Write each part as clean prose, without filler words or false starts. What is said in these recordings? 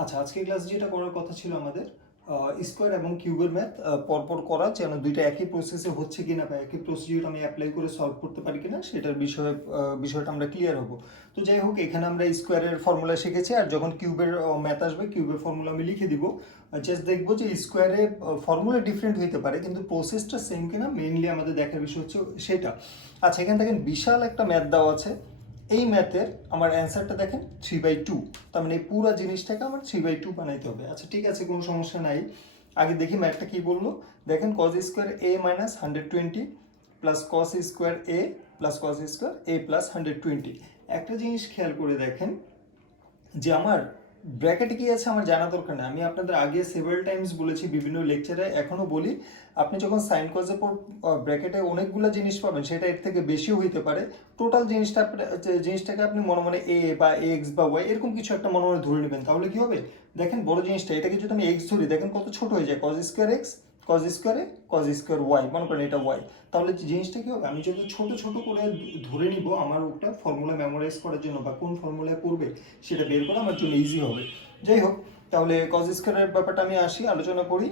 আচ্ছা, আজকে ক্লাস যেটা করার কথা ছিল আমাদের স্কোয়ার এবং কিউবের ম্যাথ পরপর করা, যেন দুইটা একই প্রসেসে হচ্ছে কিনা বা একই প্রসিডিউর আমি অ্যাপ্লাই করে সলভ করতে পারি কিনা সেটার বিষয়টা আমরা ক্লিয়ার হব। তো যাই হোক, এখানে আমরা স্কোয়ারের ফর্মুলা শিখেছি, আর যখন কিউবের ম্যাথ আসবে কিউবের ফর্মুলা আমি লিখে দিব। জাস্ট দেখবো যে স্কোয়ারে ফর্মুলা ডিফারেন্ট হতে পারে কিন্তু প্রসেসটা সেম কিনা, মেইনলি আমাদের দেখার বিষয় হচ্ছে সেটা। আচ্ছা, এখানে দেখেন বিশাল একটা ম্যাথ দেওয়া আছে। এই ম্যাথের আমার অ্যান্সারটা দেখেন 3/2, তার মানে এই পুরো জিনিসটাকে আমার 3/2 বানাইতে হবে। আচ্ছা ঠিক আছে, কোনো সমস্যা নাই। আগে দেখি ম্যাথটা কি বললো। দেখেন কজ স্কোয়ার এ মাইনাস 120 প্লাস কস স্কোয়ার এ প্লাস কস স্কোয়ার এ প্লাস 120। একটা জিনিস খেয়াল করে দেখেন যে আমার ব্র্যাকেটে কি আছে আমার জানা দরকার নেই। আমি আপনাদের আগে সেভারাল টাইমস বলেছি, বিভিন্ন লেকচারে এখনও বলি, আপনি যখন সাইন কজের পর ব্র্যাকেটে অনেকগুলো জিনিস পাবেন, সেটা এর থেকে বেশিও হইতে পারে। টোটাল জিনিসটাকে আপনি মনে মনে এ বা এক্স বা ওয়াই এরকম কিছু একটা মনে মনে ধরে নেবেন, তাহলে কি হবে দেখেন বড় জিনিসটা এটাকে যদি আমি এক্স ধরি, দেখেন কত ছোট হয়ে যায়। কজ স্কোয়ার এক্স, কজ স্কোয়ারে কজ স্কোয়ার ওয়াই, মনে করেন এটা ওয়াই। তাহলে জিনিসটা কি হবে, আমি যদি ছোট ছোট করে ধরে নিব, আমার ওটা ফর্মুলা মেমোরাইজ করার জন্য বা কোন ফর্মুলায় পড়বে সেটা বের করা আমার জন্য ইজি হবে। যাই হোক, তাহলে কজ স্কোয়ারের ব্যাপারটা আমি আলোচনা করি।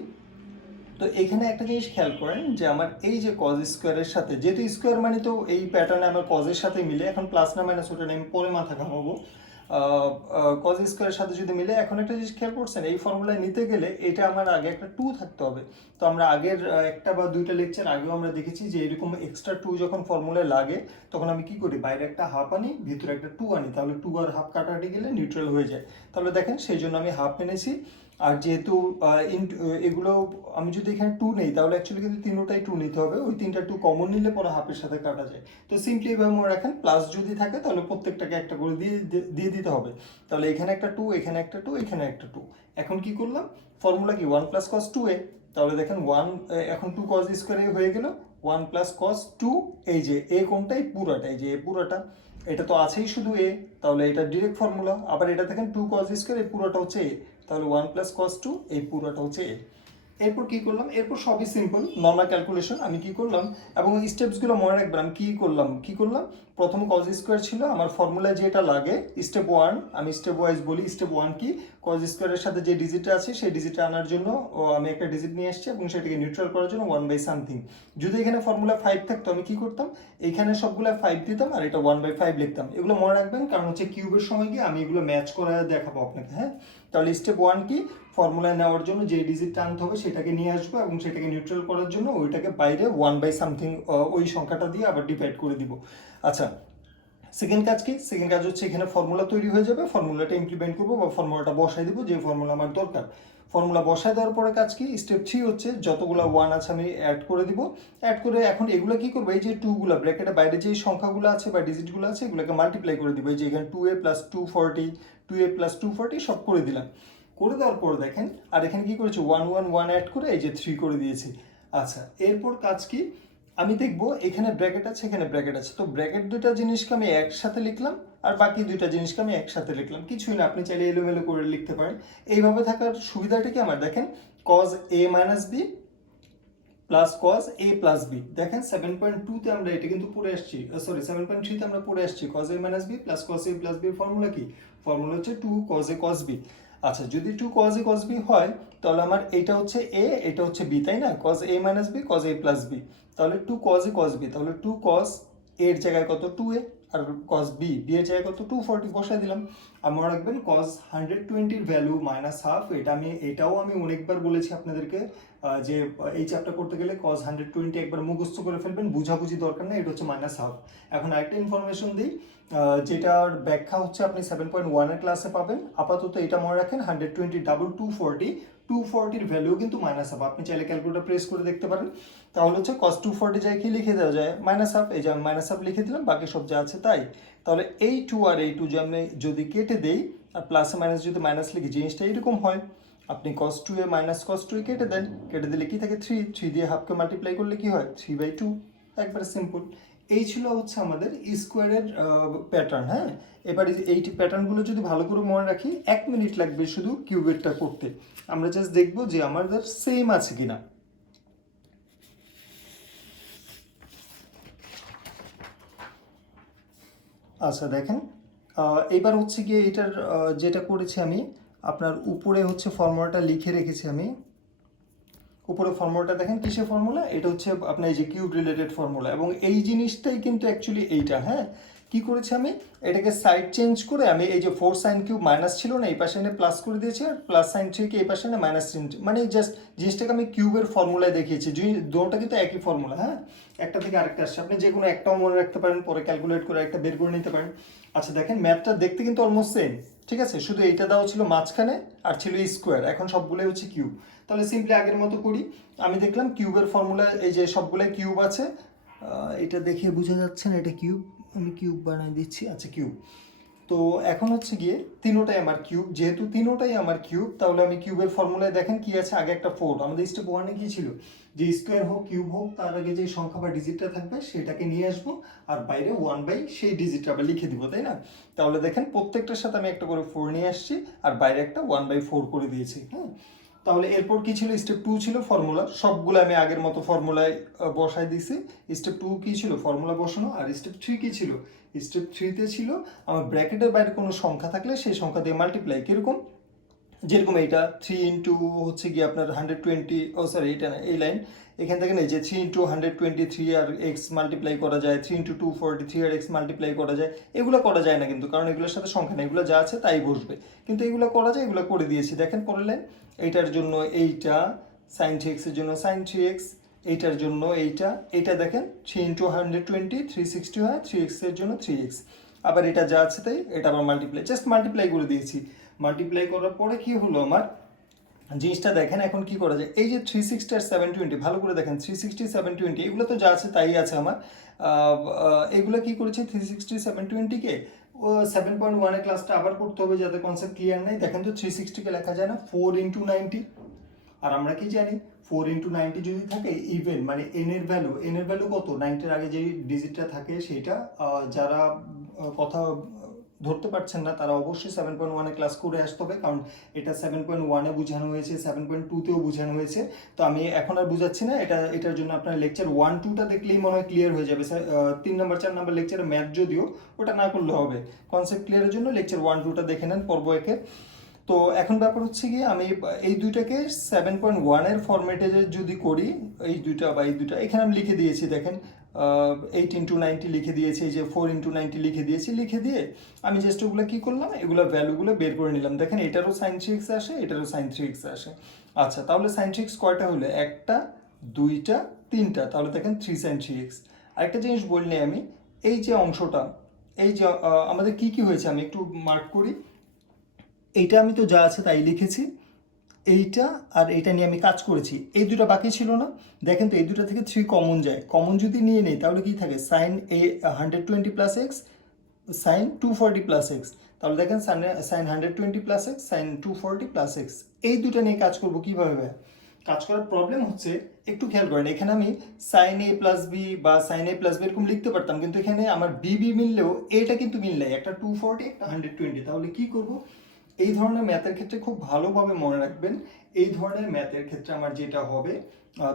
তো এখানে একটা জিনিস খেয়াল করেন যে আমার এই যে কজ স্কোয়ারের সাথে, যেহেতু স্কোয়ার মানে তো এই প্যাটার্নে আমার কজের সাথে মিলে, এখন প্লাস না মাইনাস ওটা আমি পরে মাথা ঘামাবো। কজ স্কোয়ারের সাথে যদি মিলে, এখন একটা জিনিস খেয়াল করছেন, এই ফর্মুলায় নিতে গেলে এটা আমার আগে একটা 2 থাকতে হবে। তো আমরা আগের একটা বা দুইটা লেকচার আগেও আমরা দেখেছি যে এরকম এক্সট্রা 2 যখন ফর্মুলায় লাগে তখন আমি কি করি, বাইরে একটা হাফ আনি, ভিতরে একটা 2 আনি, তাহলে 2 আর হাফ কাটাকাটি গেলে নিউট্রাল হয়ে যায়। তাহলে দেখেন সেই জন্য আমি হাফ এনেছি। আর যেহেতু এগুলো আমি যদি এখানে 2 নেই, তাহলে অ্যাকচুয়ালি কিন্তু তিনটাই 2 নিতে হবে, ওই তিনটা 2 কমন নিলে পরে হাফের সাথে কাটা যায়। তো সিম্পলি এইভাবে মনে রাখেন, প্লাস যদি থাকে তাহলে প্রত্যেকটাকে একটা করে দিয়ে দিতে হবে। তাহলে এখানে একটা 2, এখানে একটা 2, এখানে একটা 2। এখন কি করলাম, ফর্মুলা কি 1 প্লাস কস 2a। তাহলে দেখেন 1, এখন 2 কস স্কোয়ার এ হয়ে গেল 1 প্লাস কস 2। এই যে এ কোনটা, এই পুরাটা, এই যে এ পুরাটা, এটা তো আছেই শুধু এ, তাহলে এটা ডিরেক্ট ফর্মুলা। আবার এটা দেখেন 2 কস স্কোয়ার, এই পুরোটা হচ্ছে এ, তাহলে 1 প্লাস কস 2, এই পুরোটা হচ্ছে এ। এরপর কি করলাম, এরপর সবই সিম্পল নর্মাল ক্যালকুলেশন। আমি কি করলাম, এবং স্টেপসগুলো মনে রাখবেন আমি কি করলাম। প্রথম কজ স্কোয়ার ছিল আমার ফর্মুলায় যেটা লাগে, স্টেপ 1 আমি স্টেপ ওয়াইজ বলি। স্টেপ 1 কি, কজ স্কোয়ারের সাথে যে ডিজিটটা আছে সেই ডিজিটটা আনার জন্য আমি একটা ডিজিট নিয়ে আসছি এবং সেটাকে নিউট্রাল করার জন্য 1/সামথিং। যদি এখানে ফর্মুলা 5 থাকতো আমি কি করতাম, এইখানে সবগুলো 5 দিতাম আর এটা 1/5 লিখতাম। এগুলো মনে রাখবেন, কারণ হচ্ছে কিউবের সময় গিয়ে আমি এগুলো ম্যাচ করে দেখাবো আপনাকে। হ্যাঁ, তাহলে স্টেপ 1 কি, ফর্মুলায় নেওয়ার জন্য যে ডিজিটটা আনতে হবে সেটাকে নিয়ে আসবো এবং সেটাকে নিউট্রাল করার জন্য ওইটাকে বাইরে 1/সামথিং ওই সংখ্যাটা দিয়ে আবার ডিভাইড করে দিব। আচ্ছা, সেকেন্ড কাজ কি, সেকেন্ড কাজ হচ্ছে এখানে ফর্মুলা তৈরি হয়ে যাবে, ফর্মুলাটা ইমপ্লিমেন্ট করবো বা ফর্মুলাটা বসাই দিব যে ফর্মুলা আমার দরকার। ফর্মুলা বসায় দেওয়ার পরে কাজ কি, স্টেপ 3 হচ্ছে যতগুলো 1 আছে আমি অ্যাড করে দিব। অ্যাড করে এখন এগুলো কি করবো, এই যে 2 ব্র্যাকেটের বাইরে যে সংখ্যাগুলো আছে বা ডিজিটগুলো আছে এগুলোকে মাল্টিপ্লাই করে দিব। এই যে এখানে 2a প্লাস 240, 2a প্লাস 240 সব করে দিলাম। করে দেওয়ার পর দেখেন, আর এখানে কি করেছি 1 অ্যাড করে এই যে 3 করে দিয়েছি। আচ্ছা, এরপর কাজ কি, আমি দেখবো এখানে ব্র্যাকেট আছে, এখানে ব্র্যাকেট আছে, তো ব্র্যাকেট দুইটা জিনিসকে আমি একসাথে লিখলাম আর বাকি দুইটা জিনিসকে আমি একসাথে লিখলাম, কিছুই না, আপনি চাইলে এলোমেলো করে লিখতে পারেন। এইভাবে থাকার সুবিধাটা কি আমার, দেখেন cos A minus B plus cos A plus B, দেখেন 7.2-তে আমরা এটা কিন্তু পড়ে আসছি, সরি 7.3-তে আমরা পড়ে আসছি cos A minus B plus cos A plus B. Formula কি, ফর্মুলা হচ্ছে 2 কজ এ কজ বি। আচ্ছা, যদি 2 কজ এ কজ বি হয় তাহলে আমার এটা হচ্ছে এ, এটা হচ্ছে বি, তাই না, cos A minus B cos A plus B. তাহলে 2 কজ এ কজ বি, তাহলে 2 কজ এর জায়গায় কত 2a, আর কজ বি এর জায়গায় কত 240 বসাই দিলাম। আর মনে রাখবেন কজ 120-র ভ্যালু মাইনাস হাফ, এটাও আমি অনেকবার বলেছি আপনাদেরকে যে এই চ্যাপ্টার করতে গেলে কজ 120 একবার মুখস্থ করে ফেলবেন, বুঝাবুঝি দরকার নেই, এটা হচ্ছে মাইনাস হাফ। এখন আরেকটা ইনফরমেশন দিই, যেটার ব্যাখ্যা হচ্ছে আপনি 7.1-এর ক্লাসে পাবেন। আপাতত এটা মনে রাখেন 120 ডাবল 240, 240-র ভ্যালু কিন্তু মাইনাস হাফ, আপনি চাইলে ক্যালকুলেটর প্রেস করে দেখতে পারেন। তাহলে হচ্ছে কস 240 যায় কি লিখে দেওয়া যায় মাইনাস হাফ, এই যে আমি মাইনাস হাফ লিখে দিলাম, বাকি সব যা আছে তাই। তাহলে এই 2 আর এই 2 যে আমি যদি কেটে দেই আর প্লাসে মাইনাস যদি মাইনাস লিখি, জিনিসটা এরকম হয়। আপনি cos 2a minus cos 2a কেটে দেন, কেটে দিলে কি থাকে 3, 3 দিয়ে হাফকে মাল্টিপ্লাই করলে কি হয় 3/2, একবারে সিম্পল। এই ছিল হচ্ছে আমাদের স্কোয়ারের প্যাটার্ন। হ্যাঁ, এবার এই প্যাটার্নগুলো যদি ভালো করে মনে রাখি 1 মিনিট লাগবে শুধু কিউবেরটা করতে। আমরা জাস্ট দেখবো যে আমাদের সেম আছে কিনা। আচ্ছা দেখেন, এবার হচ্ছে গিয়ে এটার যেটা করেছি আমি আপনার উপরে হচ্ছে ফর্মুলাটা লিখে রেখেছি আমি। উপরে ফর্মুলাটা দেখেন কিসের ফর্মুলা, এটা হচ্ছে আপনার এই যে কিউব রিলেটেড ফর্মুলা, এবং এই জিনিসটাই কিন্তু অ্যাকচুয়ালি এইটা। হ্যাঁ, কি করেছি আমি, এটাকে সাইড চেঞ্জ করে আমি এই যে 4 সাইন কিউব মাইনাস ছিল না, এই পাশে এনে প্লাস করে দিয়েছি, আর প্লাস সাইন থ্রিকে এই পাশে এনে মাইনাস সাইন, মানে জাস্ট জিনিসটাকে আমি কিউবের ফর্মুলায় দেখিয়েছি। দুটোটা কিন্তু একই ফর্মুলা। হ্যাঁ, একটা থেকে আরেকটা আসছে, আপনি যে কোনো একটাও মনে রাখতে পারেন, পরে ক্যালকুলেট করে একটা বের করে নিতে পারেন। আচ্ছা দেখেন ম্যাথটা দেখতে কিন্তু অলমোস্ট সেম, ঠিক আছে, শুধু এইটা দেওয়া ছিল মাঝখানে আর ছিল স্কোয়ার, এখন সবগুলোই হচ্ছে কিউব। তাহলে সিম্পলি আগের মতো করি, আমি দেখলাম কিউবের ফর্মুলা এই যে সবগুলাই কিউব আছে, এটা দেখে বোঝা যাচ্ছে না এটা কিউব, আমি কিউব বানিয়ে দিচ্ছি। আচ্ছা কিউব, তো এখন হচ্ছে গিয়ে তিনোটাই আমার কিউব, যেহেতু তিনোটাই আমার কিউব তাহলে আমি কিউবের ফর্মুলায় দেখেন কি আছে, আগে একটা 4, আমাদের স্টেপ ওয়ানে কি ছিল, যে স্কোয়ার হোক কিউব হোক তার আগে যে সংখ্যা বা ডিজিটটা থাকবে সেটাকে নিয়ে আসবো, আর বাইরে 1 বাই সেই ডিজিটটা আবার লিখে দিব, তাই না? তাহলে দেখেন প্রত্যেকটার সাথে আমি একটা করে 4 নিয়ে আসছি, আর বাইরে একটা 1/4 করে দিয়েছি। হ্যাঁ, তাহলে এরপর কি ছিল, স্টেপ 2 ছিল ফর্মুলা, সবগুলো আমি আগের মতো ফর্মুলায় বসাই দিছি। স্টেপ 2 কি ছিল, ফর্মুলা বসানো। আর স্টেপ 3 কি ছিল, স্টেপ 3তে ছিল আমার ব্র্যাকেটের বাইরে কোনো সংখ্যা থাকলে সেই সংখ্যা দিয়ে মাল্টিপ্লাই, কিরকম, যেরকম এইটা 3 ইন্টু হচ্ছে কি আপনার 120, ও সরি এটা না, এই লাইন এখান থেকে নেই যে 3 ইন্টু 123 আর এক্স মাল্টিপ্লাই করা যায়, 3 ইন্টু 243 আর এক্স মাল্টিপ্লাই করা যায়, এগুলো করা যায় না কিন্তু, কারণ এগুলোর সাথে সংখ্যা নেই, এগুলো যা আছে তাই বসবে, কিন্তু এগুলো করা যায়, এগুলো করে দিয়েছি। দেখেন পরের লাইন, এইটার জন্য এইটা সাইন 3x এর জন্য সাইন 3x, এইটার জন্য এইটা দেখেন 3 ইন্টু 120 360 হয়, 3x এর জন্য 3x, আবার এটা যা আছে তাই, এটা আবার মাল্টিপ্লাই, জাস্ট মাল্টিপ্লাই করে দিয়েছি। মাল্টিপ্লাই করার পরে কি হলো আমার, জিনিসটা দেখেন এখন কি করা যায়, এই যে 360 আর 720, ভালো করে দেখেন 360 720 এগুলো তো যা আছে তাই আছে আমার। এগুলো কি করেছে 360 720কে 7.1 ক্লাসটা আবার করতে হবে যাতে কনসেপ্ট ক্লিয়ার নেই। দেখেন তো 360কে লেখা যায় না 4 ইন্টু 90, আর আমরা কি জানি 4 ইন্টু 90 যদি থাকে ইভেন, মানে এন এর ভ্যালু কত, 90-এর আগে যে ডিজিটটা থাকে সেটা, যারা কথা ধরতে পারছেন না তারা অবশ্যই 7.1 ক্লাস করে আসতে হবে, কারণ এটা 7.1 বোঝানো হয়েছে, 7.2তেও বোঝানো হয়েছে। তো আমি এখন আর বুঝাচ্ছি না, এটার জন্য আপনার লেকচার 1-2টা দেখলেই মনে হয় ক্লিয়ার হয়ে যাবে। 3 নম্বর 4 নম্বর লেকচারে ম্যাথ যদিও, ওটা না করলে হবে, কনসেপ্ট ক্লিয়ারের জন্য লেকচার 1-2টা দেখে নেন পর্ব একে। তো এখন ব্যাপার হচ্ছে কি, আমি এই দুইটাকে 7.1-এর ফরম্যাটে যদি করি, এই দুইটা বা এই দুইটা এখানে আমি লিখে দিয়েছি, দেখেন 8 ইন্টু 90 লিখে দিয়েছি, এই যে 4 ইন্টু 90 লিখে দিয়েছি, লিখে দিয়ে আমি জাস্ট ওগুলো কী করলাম, এগুলো ভ্যালুগুলো বের করে নিলাম। দেখেন এটারও সাইন 3x আসে, এটারও সাইন 3x আসে। আচ্ছা তাহলে সাইন 3x কয়টা হলো, একটা দুইটা তিনটা, তাহলে দেখেন 3 সাইন 3x। আরেকটা জিনিস বললে আমি, এই যে অংশটা, এই যে আমাদের কি কি হয়েছে আমি একটু মার্ক করি, এইটা আমি তো যা আছে তাই লিখেছি, এইটা আর এইটা নিয়ে আমি কাজ করেছি, এই দুটো বাকি ছিল না। দেখেন তো এই দুটো থেকে 3 কমন যায়, কমন যদি নিয়ে নেই তাহলে কি থাকে, sine 120 plus x sine 240 plus x, তাহলে দেখেন sine 120 plus x sine 240 plus x, এই দুটো নিয়ে কাজ করবো কিভাবে। কাজ করার প্রবলেম হচ্ছে, একটু খেয়াল করেন, এখানে আমি সাইন এ প্লাস বি বা সাইন এ প্লাস বি এরকম লিখতে পারতাম, কিন্তু এখানে আমার বি মিললেও এটা কিন্তু মিললে, একটা 240 একটা 120, তাহলে কি করব, এই ধরনের ম্যাথের ক্ষেত্রে খুব ভালোভাবে মনে রাখবেন, এই ধরনের ম্যাথের ক্ষেত্রে আমার যেটা হবে,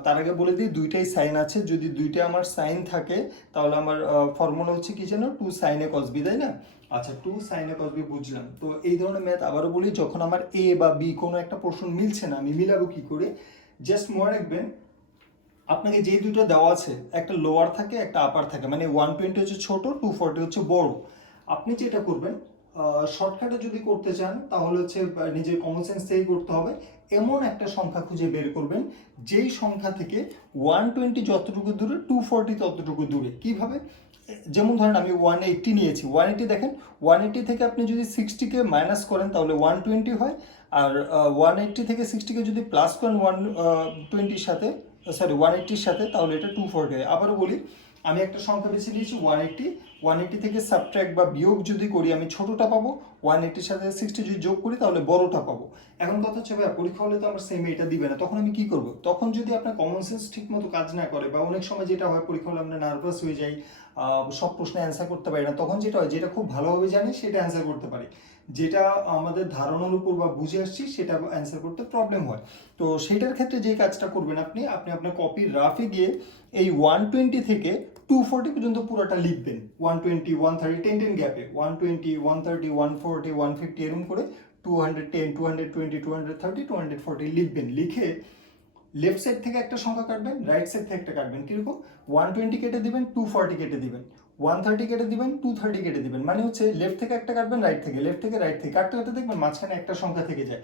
তার আগে বলে দিই দুইটাই সাইন আছে, যদি দুইটা আমার সাইন থাকে তাহলে আমার ফর্মুলা হচ্ছে কি যেন 2 সাইন এ কস বি, তাই না? আচ্ছা 2 সাইন এ কস বি বুঝলাম। তো এই ধরনের ম্যাথ আবারও বলি, যখন আমার এ বা বি কোনো একটা পোর্শন মিলছে না, আমি মিলাবো কি করে, জাস্ট মনে রাখবেন আপনাকে যেই দুটো দেওয়া আছে, একটা লোয়ার থাকে একটা আপার থাকে, মানে 120 হচ্ছে ছোট, 240 হচ্ছে বড়। আপনি যেটা করবেন, শর্টকাটে যদি করতে চান তাহলে হচ্ছে নিজের কমন সেন্স থেকেই করতে হবে, এমন একটা সংখ্যা খুঁজে বের করবেন যেই সংখ্যা থেকে 120 যতটুকু দূরে 240 ততটুকু দূরে। কিভাবে, যেমন ধরেন আমি 180 নিয়েছি, 180 দেখেন 180 থেকে আপনি যদি 60কে মাইনাস করেন তাহলে 120 হয়, আর 180 থেকে 60কে যদি প্লাস করেন 120-র সাথে, সরি 180-র সাথে, তাহলে এটা 240 হয়। আবারও বলি, আমি একটা সংখ্যা বেছে নিয়েছি 180, 180 থেকে সাবট্র্যাক্ট বা বিয়োগ যদি করি আমি ছোটটা পাবো, 180-র সাথে 60 যদি যোগ করি তাহলে বড়টা পাবো। এখন কথা হচ্ছে ভাই পরীক্ষা হলে তো আমার সেম এটা দিবে না, তখন আমি কি করব, তখন যদি আপনার কমন সেন্স ঠিক মতো কাজ না করে, বা অনেক সময় যেটা হয় পরীক্ষা হলে আমরা নার্ভাস হয়ে যাই, সব প্রশ্নে অ্যান্সার করতে পারি না, তখন যেটা হয় যেটা খুব ভালোভাবে জানি সেটা অ্যান্সার করতে পারি, যেটা আমাদের ধারণার উপর বা বুঝে আসছি সেটা অ্যান্সার করতে প্রবলেম হয়। তো সেইটার ক্ষেত্রে যে কাজটা করবেন আপনি আপনার কপির রাফে গিয়ে এই 120 থেকে 240 পর্যন্ত পুরোটা লিখবেন, 120 130 10 10 গ্যাপে 120 130 140 150 এরকম করে 210, 220, 230, 240 লিখবেন। লিখে লেফট সাইড থেকে একটা সংখ্যা কাটবেন, রাইট সাইড থেকে একটা কাটবেন। কিরকম? 120 কেটে দিবেন, 240 কেটে দিবেন, 130 কেটে দিবেন, 230 কেটে দিবেন। মানে হচ্ছে লেফট থেকে একটা কাটবেন, রাইট থেকে, লেফট থেকে রাইট থেকে কাটতে কাটতে দেখবেন মাঝখানে একটা সংখ্যা থেকে যায়।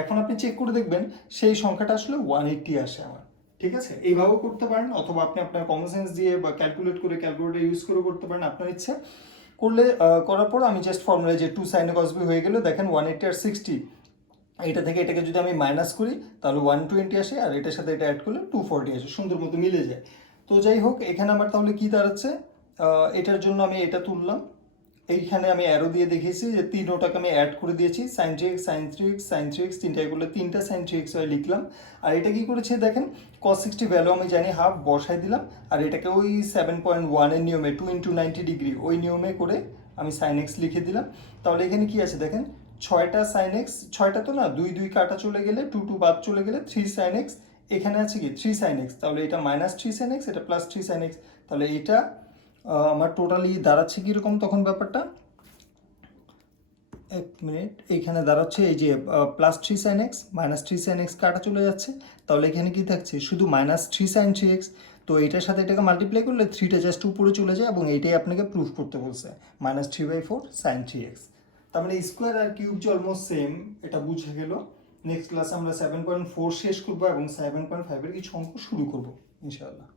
এখন আপনি চেক করে দেখবেন সেই সংখ্যাটা আসলে 180 আসে আমার। ঠিক আছে, এইভাবেও করতে পারেন, অথবা আপনি আপনার কমন সেন্স দিয়ে বা ক্যালকুলেট করে ক্যালকুলেটর ইউজ করে করতে পারেন, আপনার ইচ্ছে। করলে করার পর আমি জাস্ট ফর্মুলা যে 2 sin cos b হয়ে গেল। দেখেন 180 আর 60, এটা থেকে এটাকে যদি আমি মাইনাস করি তাহলে 120 আসে, আর এটার সাথে এটা অ্যাড করলে 240 আসে, সুন্দর মতো মিলে যায়। তো যাই হোক, এখানে আমার তাহলে কি দাঁড়াচ্ছে, এটার জন্য আমি এটা তুললাম। এইখানে আমি অ্যারো দিয়ে দেখিয়েছি যে তিনোটাকে আমি অ্যাড করে দিয়েছি, sign 3x, sign 3x, sign 3x, তিনটাই করলে 3টা সাইন 3x হয় লিখলাম। আর এটা কি করেছে দেখেন, cos 60 ভ্যালু আমি জানি হাফ, বসাই দিলাম। আর এটাকে ওই 7.1 এর নিয়মে 2 × 90 ডিগ্রি ওই নিয়মে করে আমি সাইন এক্স লিখে দিলাম। তাহলে এখানে কি আছে দেখেন, 6টা সাইন এক্স, 6টা তো না, 2 2 কাটা চলে গেলে, 2 2 বাদ চলে গেলে 3 সাইন এক্স। এখানে আছে কি 3 সাইন এক্স, তাহলে এটা মাইনাস 3 সাইন এক্স, এটা প্লাস 3 সাইন এক্স। তাহলে এটা আমার টোটালি দাঁড়াচ্ছে কীরকম তখন ব্যাপারটা, এক মিনিট, এইখানে দাঁড়াচ্ছে এই যে plus 3 sine x, minus 3 sine x কাটা চলে যাচ্ছে। তাহলে এখানে কি থাকছে, শুধু মাইনাস 3 সাইন 3x। তো এটার সাথে এটাকে মাল্টিপ্লাই করলে 3টা জাস্ট উপরে চলে যায়, এবং এইটাই আপনাকে প্রুফ করতে বলছে, -3/4 সাইন 3x। তার মানে স্কোয়ার আর কিউব যে অলমোস্ট সেম, এটা বুঝে গেল। নেক্সট ক্লাসে আমরা 7.4 শেষ করবো এবং 7.5 এর কিছু অঙ্ক শুরু করবো ইনশাআল্লাহ।